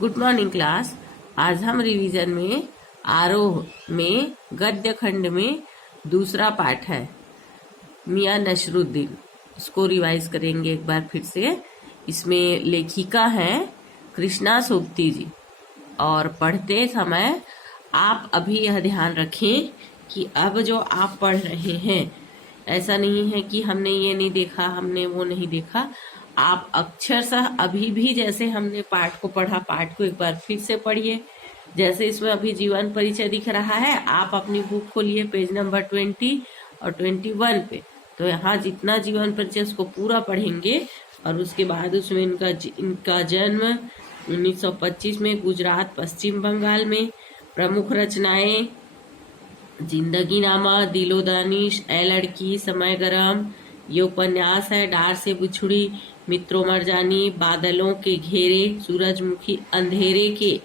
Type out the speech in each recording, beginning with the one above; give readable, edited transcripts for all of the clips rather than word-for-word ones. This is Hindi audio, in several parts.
Good morning class. आज हम रिवीजन में आरोह में गद्य खंड में दूसरा पाठ है मियां नसरुद्दीन, उसको रिवाइज करेंगे एक बार फिर से। इसमें लेखिका है कृष्णा सोबती जी। और पढ़ते समय आप अभी यह ध्यान रखें कि अब जो आप पढ़ रहे हैं, ऐसा नहीं है कि हमने ये नहीं देखा, हमने वो नहीं देखा। आप अक्षरशः अभी भी जैसे हमने पाठ को पढ़ा, पाठ को एक बार फिर से पढ़िए। जैसे इसमें अभी जीवन परिचय दिख रहा है, आप अपनी बुक खोलिए पेज नंबर 20 और 21 पे। तो यहाँ जितना जीवन परिचय उसको पूरा पढ़ेंगे और उसके बाद उसमें इनका जन्म 1925 में गुजरात पश्चिम बंगाल में, प्रमुख रचनाएं जिंदगी नामा, दिलो दानिश, ए लड़की, समय गरम, ये उपन्यास है, डार से बिछुड़ी, मित्रों मरजानी, बादलों के घेरे, सूरजमुखी अंधेरे के,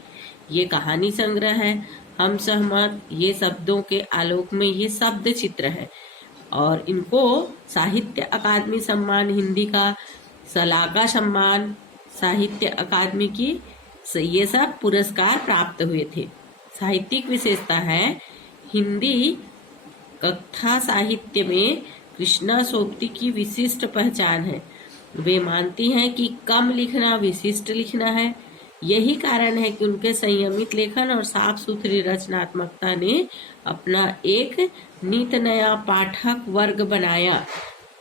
ये कहानी संग्रह है, हम सहमत, ये शब्दों के आलोक में, ये शब्द चित्र है। और इनको साहित्य अकादमी सम्मान हिंदी का, सलाका सम्मान साहित्य अकादमी की, ये सब पुरस्कार प्राप्त हुए थे। साहित्यिक विशेषता है हिंदी कथा साहित्य में कृष्णा सोबती की विशिष्ट पहचान है। वे मानती हैं कि कम लिखना विशिष्ट लिखना है। यही कारण है कि उनके संयमित लेखन और साफ सुथरी रचनात्मकता ने अपना एक नित नया पाठक वर्ग बनाया।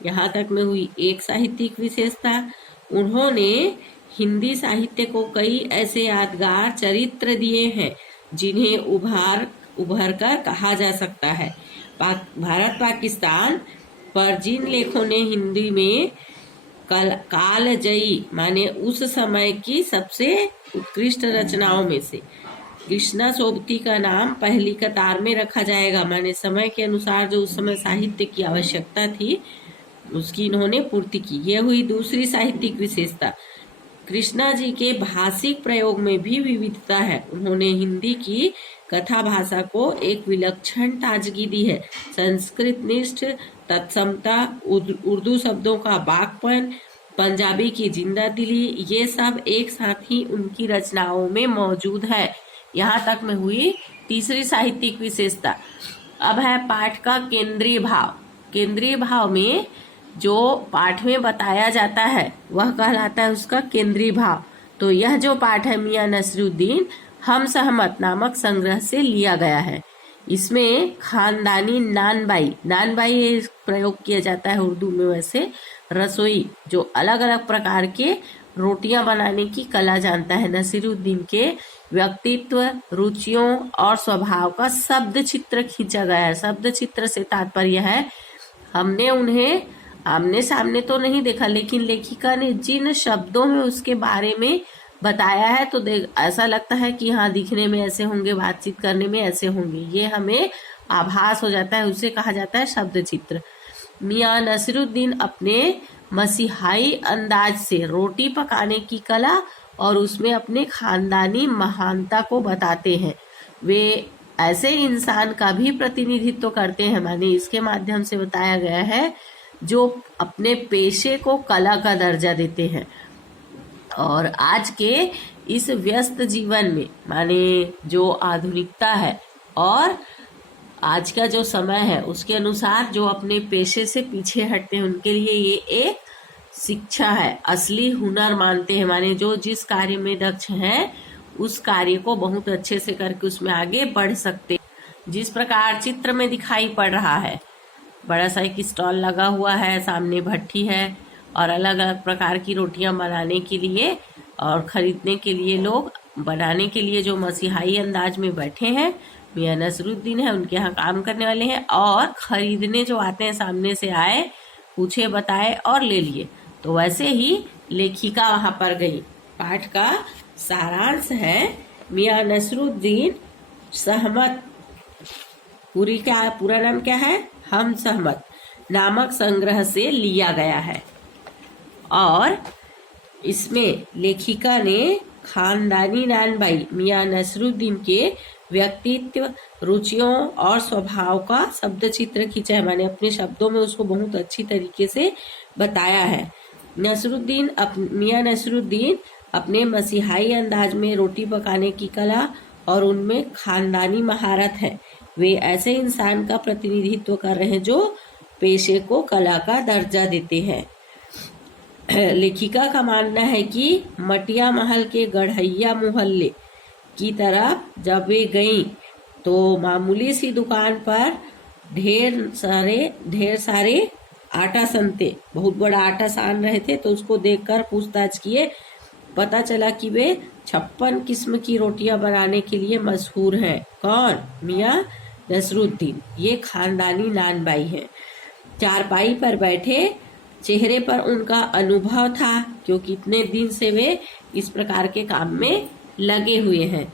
यहाँ तक में हुई एक साहित्यिक विशेषता, उन्होंने हिंदी साहित्य को कई ऐसे यादगार चरित्र दिए हैं जिन्हें उभर कर कहा जा सकता है। भारत पाकिस्तान पर जिन लेखों ने हिंदी में कालजयी माने उस समय की सबसे उत्कृष्ट रचनाओं में से कृष्णा सोबती का नाम पहली कतार में रखा जाएगा। माने समय के अनुसार जो उस समय साहित्य की आवश्यकता थी उसकी इन्होंने पूर्ति की। यह हुई दूसरी साहित्यिक विशेषता। कृष्णा जी के भाषिक प्रयोग में भी विविधता है। उन्होंने हिंदी की कथा भाषा को एक विलक्षण ताजगी दी है। संस्कृत निष्ठ तत्समता, उर्दू शब्दों का बाकपन, पंजाबी की जिंदा दिली, ये सब एक साथ ही उनकी रचनाओं में मौजूद है। यहाँ तक में हुई तीसरी साहित्यिक विशेषता। अब है पाठ का केंद्रीय भाव। केंद्रीय भाव में जो पाठ में बताया जाता है वह कहलाता है उसका केंद्रीय भाव। तो यह जो पाठ है मियां नसरुद्दीन हम सहमत नामक संग्रह से लिया गया है। इसमें खानदानी नानबाई प्रयोग किया जाता है उर्दू में। वैसे रसोई जो अलग अलग प्रकार के रोटियां बनाने की कला जानता है। नसीरुद्दीन के व्यक्तित्व, रुचियों और स्वभाव का शब्द चित्र खींचा गया है। शब्द चित्र से तात्पर्य है हमने उन्हें आमने सामने तो नहीं देखा, लेकिन लेखिका ने जिन शब्दों में उसके बारे में बताया है तो ऐसा लगता है कि हाँ दिखने में ऐसे होंगे, बातचीत करने में ऐसे होंगे, ये हमें आभास हो जाता है। उसे कहा जाता है शब्द चित्र। मियां नसरुद्दीन अपने मसीहाई अंदाज से रोटी पकाने की कला और उसमें अपने खानदानी महानता को बताते हैं। वे ऐसे इंसान का भी प्रतिनिधित्व करते हैं, माने इसके माध्यम से बताया गया है जो अपने पेशे को कला का दर्जा देते हैं। और आज के इस व्यस्त जीवन में माने जो आधुनिकता है और आज का जो समय है उसके अनुसार जो अपने पेशे से पीछे हटते हैं उनके लिए ये एक शिक्षा है, असली हुनर मानते हैं। माने जो जिस कार्य में दक्ष हैं उस कार्य को बहुत अच्छे से करके उसमें आगे बढ़ सकते। जिस प्रकार चित्र में दिखाई पड़ रहा है, बड़ा सा एक स्टॉल लगा हुआ है, सामने भट्टी है और अलग अलग प्रकार की रोटियां बनाने के लिए और खरीदने के लिए लोग बनाने के लिए जो मसीहाई अंदाज में बैठे हैं मियां नसरुद्दीन है, उनके यहाँ काम करने वाले हैं। और खरीदने जो आते हैं सामने से आए, पूछे, बताए और ले लिए। तो वैसे ही लेखिका वहां पर गई। पाठ का सारांश है मियां नसरुद्दीन सहमत, पूरा नाम क्या है, हम सहमत नामक संग्रह से लिया गया है। और इसमें लेखिका ने खानदानी नानबाई मियां नसरुद्दीन के व्यक्तित्व, रुचियों और स्वभाव का शब्द चित्र खींचा है। मैंने अपने शब्दों में उसको बहुत अच्छी तरीके से बताया है। मियां नसरुद्दीन अपने मसीहाई अंदाज में रोटी पकाने की कला और उनमें खानदानी महारत है। वे ऐसे इंसान का प्रतिनिधित्व कर रहे हैं जो पेशे को कला का दर्जा देते हैं। लेखिका का मानना है कि मटिया महल के गढ़ैया मोहल्ले की तरफ जब वे गईं तो मामूली सी दुकान पर ढेर सारे आटा सनते, बहुत बड़ा आटा सान रहे थे। तो उसको देखकर पूछताछ किए, पता चला कि वे 56 किस्म की रोटियां बनाने के लिए मशहूर हैं। कौन? मियां नसरुद्दीन। ये खानदानी नानबाई हैं। चारपाई पर बैठे, चेहरे पर उनका अनुभव था क्योंकि इतने दिन से वे इस प्रकार के काम में लगे हुए हैं,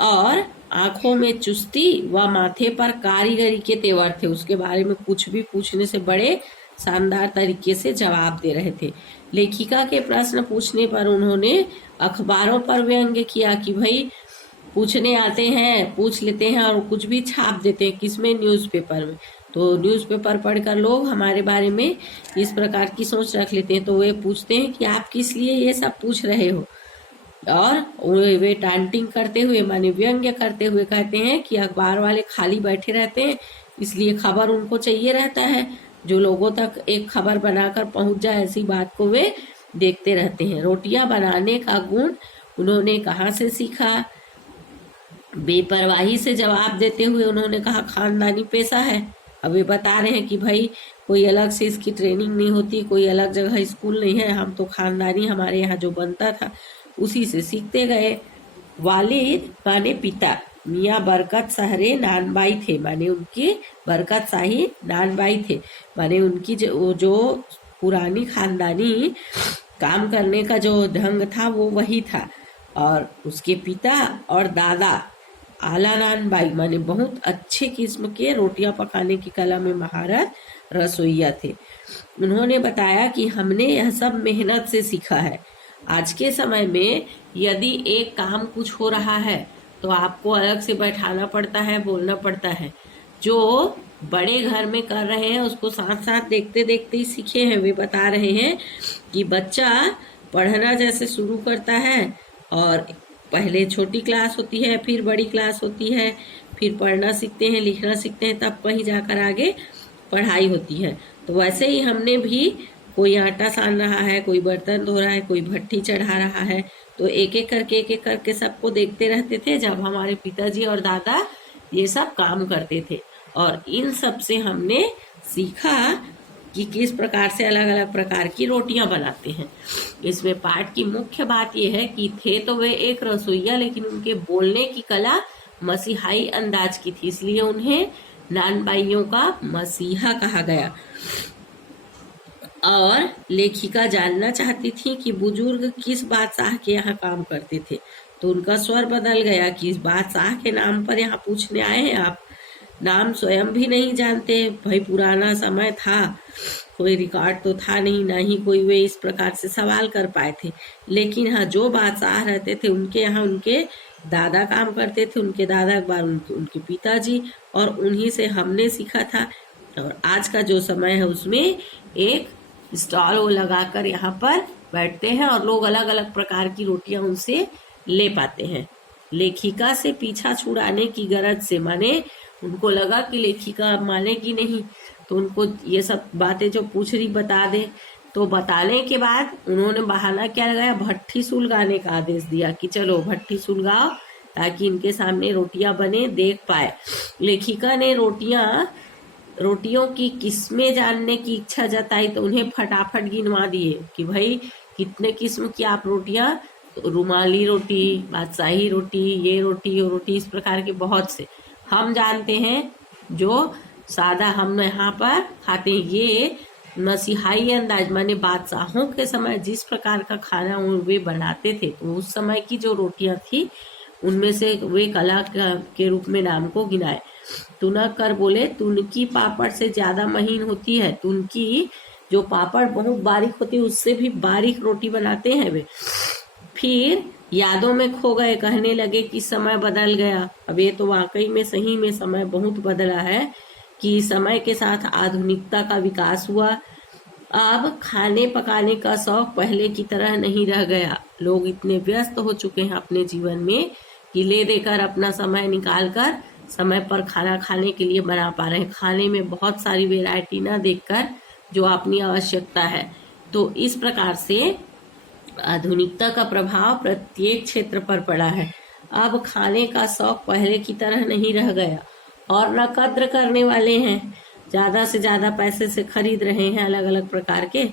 और आंखों में चुस्ती व माथे पर कारीगरी के तेवर थे। उसके बारे में कुछ भी पूछने से बड़े शानदार तरीके से जवाब दे रहे थे। लेखिका के प्रश्न पूछने पर उन्होंने अखबारों पर व्यंग्य किया कि भाई पूछने आते हैं, पूछ लेते हैं और कुछ भी छाप देते हैं। किसमें? न्यूज़पेपर में। तो न्यूज़पेपर पढ़कर लोग हमारे बारे में इस प्रकार की सोच रख लेते हैं। तो वे पूछते हैं कि आप किस लिए ये सब पूछ रहे हो, और वे टांटिंग करते हुए माने व्यंग्य करते हुए कहते हैं कि अखबार वाले खाली बैठे रहते हैं, इसलिए खबर उनको चाहिए रहता है। जो लोगों तक एक खबर बनाकर पहुंच जाए, ऐसी बात को वे देखते रहते हैं। रोटियां बनाने का गुण उन्होंने कहाँ से सीखा? बेपरवाही से जवाब देते हुए उन्होंने कहा, खानदानी पेशा है। अब वे बता रहे हैं कि भाई कोई अलग से इसकी ट्रेनिंग नहीं होती, कोई अलग जगह स्कूल नहीं है, हम तो खानदानी, हमारे यहाँ जो बनता था उसी से सीखते गए। वालिद माने पिता मियाँ बरकत सहरे नानबाई थे, माने उनकी बरकत शाही नानबाई थे, माने उनकी जो पुरानी खानदानी काम करने का जो ढंग था वो वही था। और उसके पिता और दादा आला नानबाई माने बहुत अच्छे किस्म के रोटियां पकाने की कला में महारत रसोइया थे। उन्होंने बताया कि हमने यह सब मेहनत से सीखा है। आज के समय में यदि एक काम कुछ हो रहा है तो आपको अलग से बैठाना पड़ता है, बोलना पड़ता है। जो बड़े घर में कर रहे हैं उसको साथ साथ देखते देखते ही सीखे हैं। वे बता रहे हैं कि बच्चा पढ़ना जैसे शुरू करता है, और पहले छोटी क्लास होती है, फिर बड़ी क्लास होती है, फिर पढ़ना सीखते हैं, लिखना सीखते हैं, तब कहीं जाकर आगे पढ़ाई होती है। तो वैसे ही हमने भी, कोई आटा सान रहा है, कोई बर्तन धो रहा है, कोई भट्टी चढ़ा रहा है, तो एक एक करके सबको देखते रहते थे जब हमारे पिताजी और दादा ये सब काम करते थे। और इन सब से हमने सीखा कि किस प्रकार से अलग अलग प्रकार की रोटियां बनाते हैं। इसमें पाठ की मुख्य बात यह है कि थे तो वे एक रसोइया, लेकिन उनके बोलने की कला मसीहाई अंदाज की थी, इसलिए उन्हें नानबाइयों का मसीहा कहा गया। और लेखिका जानना चाहती थी कि बुजुर्ग किस बादशाह के यहाँ काम करते थे, तो उनका स्वर बदल गया कि इस बादशाह के नाम पर यहाँ पूछने आए हैं आप? नाम स्वयं भी नहीं जानते। भाई पुराना समय था, कोई रिकॉर्ड तो था नहीं, ना ही कोई वे इस प्रकार से सवाल कर पाए थे। लेकिन हाँ, जो बादशाह रहते थे उनके यहाँ उनके दादा काम करते थे, उनके दादा एक बार उनके पिताजी, और उन्हीं से हमने सीखा था। और आज का जो समय है उसमें एक स्टॉल वो लगाकर यहाँ पर बैठते हैं और लोग अलग अलग प्रकार की रोटियां उनसे ले पाते हैं। लेखिका से पीछा छुड़ाने की गरज से, माने उनको लगा कि लेखिका मानेगी नहीं, तो उनको ये सब बातें जो पूछ रही बता दे। तो बताने के बाद उन्होंने बहाना क्या लगाया, भट्ठी सुलगाने का आदेश दिया कि चलो भट्ठी सुलगाओ ताकि इनके सामने रोटियां बने, देख पाए। लेखिका ने रोटियों की किस्में जानने की इच्छा जताई, तो उन्हें फटाफट गिनवा दिए कि भाई कितने किस्म की आप रोटियां, रुमाली रोटी, बादशाही रोटी, ये रोटी, वो रोटी, इस प्रकार के बहुत से हम जानते हैं जो सादा हम यहाँ पर खाते हैं। ये मसीहाई अंदाज माने बादशाहों के समय जिस प्रकार का खाना वे बनाते थे, तो उस समय की जो रोटियां थी उनमें से वे कला के रूप में नाम को गिनाए। तुनक कर बोले, तुनकी पापड़ से ज्यादा महीन होती है। तुनकी जो पापड़ बहुत बारीक होती है, उससे भी बारीक रोटी बनाते हैं वे। फिर यादों में खो गए, कहने लगे कि समय बदल गया। अब ये तो वाकई में सही में समय बहुत बदला है कि समय के साथ आधुनिकता का विकास हुआ। अब खाने पकाने का शौक पहले की तरह नहीं रह गया। लोग इतने व्यस्त हो चुके हैं अपने जीवन में कि ले देकर अपना समय निकाल कर समय पर खाना खाने के लिए बना पा रहे हैं। खाने में बहुत सारी वैरायटी ना देखकर जो अपनी आवश्यकता है। तो इस प्रकार से आधुनिकता का प्रभाव प्रत्येक क्षेत्र पर पड़ा है। अब खाने का शौक पहले की तरह नहीं रह गया और न कद्र करने वाले हैं। ज्यादा से ज्यादा पैसे से खरीद रहे हैं अलग अलग प्रकार के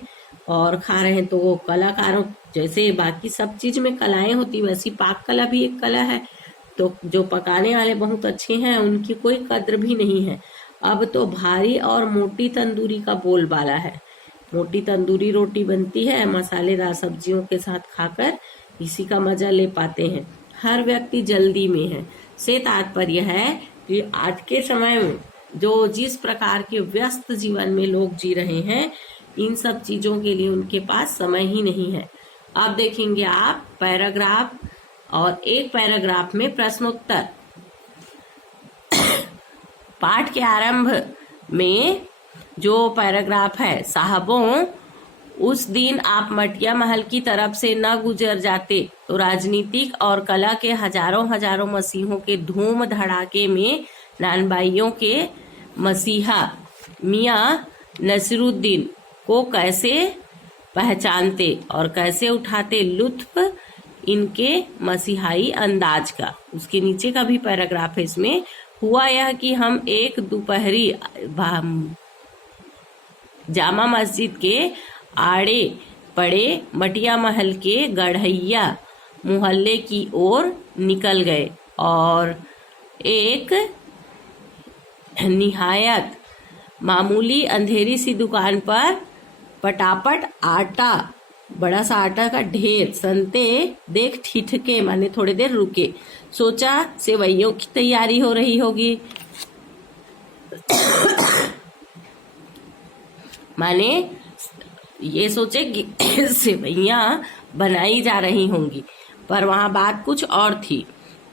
और खा रहे हैं। तो वो कलाकारों जैसे बाकी सब चीज में कलाएं होती वैसी पाक कला भी एक कला है। तो जो पकाने वाले बहुत अच्छे हैं उनकी कोई कद्र भी नहीं है। अब तो भारी और मोटी तंदूरी का बोलबाला है। मोटी तंदूरी रोटी बनती है मसालेदार सब्जियों के साथ खाकर इसी का मजा ले पाते हैं। हर व्यक्ति जल्दी में है से तात्पर्य है कि आज के समय में जो जिस प्रकार के व्यस्त जीवन में लोग जी रहे हैं इन सब चीजों के लिए उनके पास समय ही नहीं है। अब देखेंगे आप पैराग्राफ और एक पैराग्राफ में प्रश्नोत्तर। पाठ के आरंभ में जो पैराग्राफ है, साहबों उस दिन आप मटिया महल की तरफ से न गुजर जाते तो राजनीतिक और कला के हजारों हजारों मसीहों के धूम धड़ाके में नानबाइयों के मसीहा मियाँ नसीरुद्दीन को कैसे पहचानते और कैसे उठाते लुत्फ इनके मसीहाई अंदाज का। उसके नीचे का भी पैराग्राफ है। इसमें हुआ यह कि हम एक दोपहरी जामा मस्जिद के आड़े पड़े मटिया महल के गढ़ैया मोहल्ले की ओर निकल गए और एक निहायत मामूली अंधेरी सी दुकान पर पटापट आटा, बड़ा सा आटा का ढेर संते देख ठिठके, माने थोड़ी देर रुके। सोचा सेवइयों की तैयारी हो रही होगी। माने ये सोचे कि सेवइयां बनाई जा रही होंगी, पर वहां बात कुछ और थी।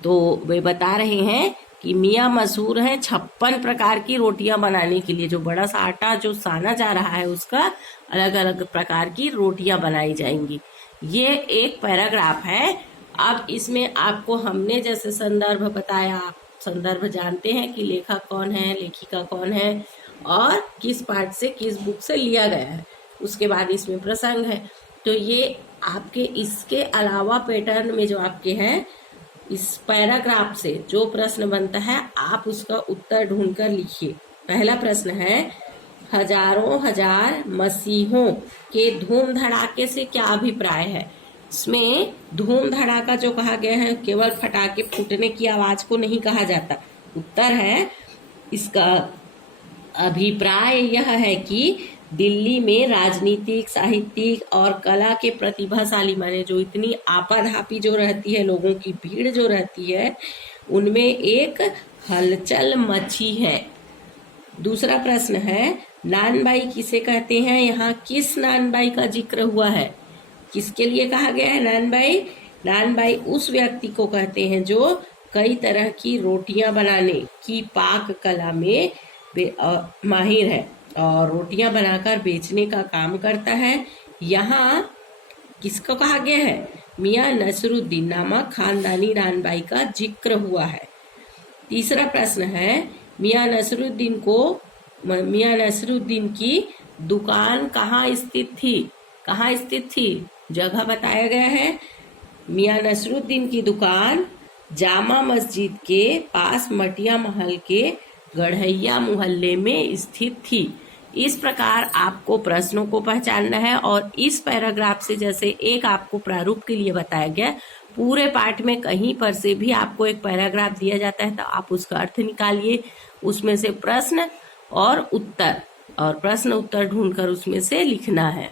तो वे बता रहे हैं कि मियाँ मशहूर है 56 प्रकार की रोटियां बनाने के लिए। जो बड़ा सा आटा जो साना जा रहा है उसका अलग अलग प्रकार की रोटियां बनाई जाएंगी। ये एक पैराग्राफ है। अब इसमें आपको हमने जैसे संदर्भ बताया, आप संदर्भ जानते हैं कि लेखक कौन है, लेखिका कौन है और किस पाठ से किस बुक से लिया गया है। उसके बाद इसमें प्रसंग है। तो ये आपके इसके अलावा पैटर्न में जो आपके हैं इस पैराग्राफ से जो प्रश्न बनता है आप उसका उत्तर ढूंढकर लिखिए। पहला प्रश्न है, हजारों हजार मसीहों के धूम धड़ाके से क्या अभिप्राय है। इसमें धूम धड़ाका जो कहा गया है केवल फटाके फूटने की आवाज को नहीं कहा जाता। उत्तर है इसका अभिप्राय यह है कि दिल्ली में राजनीतिक, साहित्यिक और कला के प्रतिभाशाली, माने जो इतनी आपाधापी जो रहती है, लोगों की भीड़ जो रहती है, उनमें एक हलचल मची है। दूसरा प्रश्न है, नानबाई किसे कहते हैं। यहाँ किस नानबाई का जिक्र हुआ है, किसके लिए कहा गया है नानबाई। नानबाई उस व्यक्ति को कहते हैं जो कई तरह की रोटियां बनाने की पाक कला में माहिर है और रोटियां बनाकर बेचने का काम करता है। यहाँ किसको कहा गया है, मियाँ नसरुद्दीन नामक खानदानी नानबाई का जिक्र हुआ है। तीसरा प्रश्न है, मियाँ नसरुद्दीन की दुकान कहाँ स्थित थी। कहाँ स्थित थी, जगह बताया गया है। मियाँ नसरुद्दीन की दुकान जामा मस्जिद के पास मटिया महल के गढ़ैया मोहल्ले में स्थित थी। इस प्रकार आपको प्रश्नों को पहचानना है और इस पैराग्राफ से जैसे एक आपको प्रारूप के लिए बताया गया, पूरे पाठ में कहीं पर से भी आपको एक पैराग्राफ दिया जाता है तो आप उसका अर्थ निकालिए, उसमें से प्रश्न और उत्तर और प्रश्न उत्तर ढूंढकर उसमें से लिखना है।